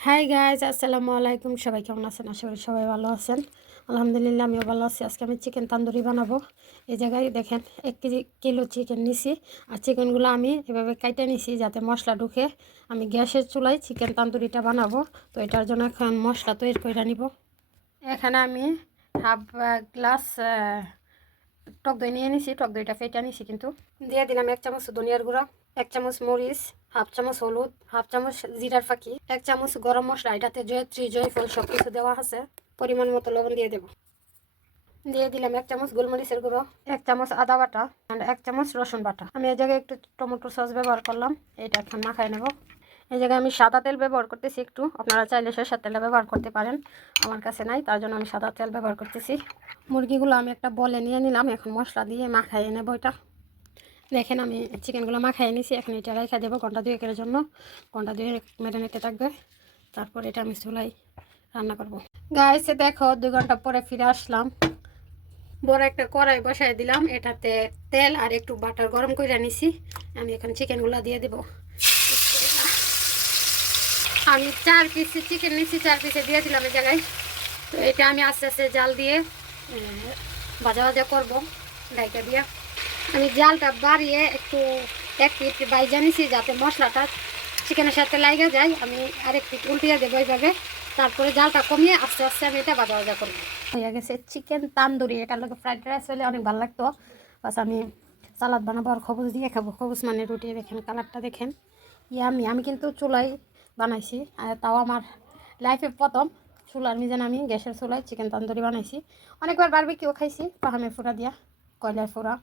Hi guys, আসসালামু আলাইকুম। সবাই কেমন আছেন? আশা করি সবাই ভালো আছেন। আলহামদুলিল্লাহ, আমিও ভালো আছি। আজকে আমি চিকেন তান্দুরি বানাবো। এই জায়গায় দেখেন 1 কিলো চিকেন নিছি। আর চিকেনগুলো আমি এভাবে কাইটে নিছি যাতে মশলা ঢুকে। আমি গ্যাসের চুলায় চিকেন তান্দুরিটা বানাবো। তো এটার জন্য এখন মশলা তৈরি করে নিব। এখানে আমি হাফ গ্লাস টক দই নিয়ে নিছি। টক দইটা ফেটে নিছি, কিন্তু দিয়ে দিলাম 1 চামচ ধনিয়ার গুঁড়া, 1 চামচ মরিচ, হাফ চামচ হলুদ, হাফ চামচ জিরার ফাঁকি, 1 চামচ গরম মশলা। এটাতে জয়ত্রী জয়ফল সব কিছু দেওয়া আছে। পরিমাণ মতো লবণ দিয়ে দেব। দিয়ে দিলাম 1 চামচ গোলমরিচের গুঁড়ো, 1 চামচ আদা বাটা আর 1 চামচ রসুন বাটা। আমি এই জায়গায় একটু টমেটো সস ব্যবহার করলাম। এটা এখন মাখায় নেব। এই জায়গায় আমি সাদা তেল ব্যবহার করতেছি একটু। আপনারা চাইলে সরষের তেল ব্যবহার করতে পারেন, আমার কাছে নাই, তার জন্য আমি সাদা তেল ব্যবহার করতেছি। মুরগিগুলো আমি একটা বলে নিয়ে নিলাম। এখন মশলা দিয়ে মাখাইয়ে নেব। এটা দেখেন আমি চিকেনগুলো মাখাইয়ে নিছি। এখন এটা রেখে দেবো ঘন্টা 2-এর জন্য। ঘন্টা 2 ম্যারিনেটে থাকবে। তারপর এটা আমি চুলায় রান্না করব। গাইছে দেখো 2 ঘন্টা পরে ফিরে আসলাম। বড় একটা কড়াই বসাই দিলাম। এটাতে তেল আর একটু বাটার গরম করে নিছি। আমি এখন চিকেনগুলো দিয়ে দেব। আমি 4 পিস চিকেন নিছি, 4 পিসে দিয়ে দিলাম এই জায়গায়। তো এটা আমি আস্তে আস্তে জাল দিয়ে ভাজা ভাজা করবো ঢাকা দিয়ে। আমি জালটা বাড়িয়ে একটু 1 পিঠ বাইজা নিছি যাতে মশলাটা চিকেনের সাথে লাগে যায়। আমি আরেক পিঠ উল্টিয়ে দেবো এইভাবে। তারপরে জালটা কমিয়ে আস্তে আস্তে আমি এটা ভাজা ভাজা করবো। হয়ে গেছে চিকেন তান্দুরি। এটার লোক ফ্রাইড রাইস হলে অনেক ভালো লাগতো। বাস আমি সালাদ বানাবো আর খবুজ দিয়ে খাবো। খবুজ মানে রুটি। দেখেন কালারটা দেখেন, আমি কিন্তু চুলাই বানাইছি। আর তাও আমার লাইফে প্রথম চুলার মিজান আমি গ্যাসের চুলায় চিকেন তান্দুরি বানাইছি। অনেকবার বারবিকিউ খাইছি, পাহামের ফুরা দিয়া, কয়লার ফুরা।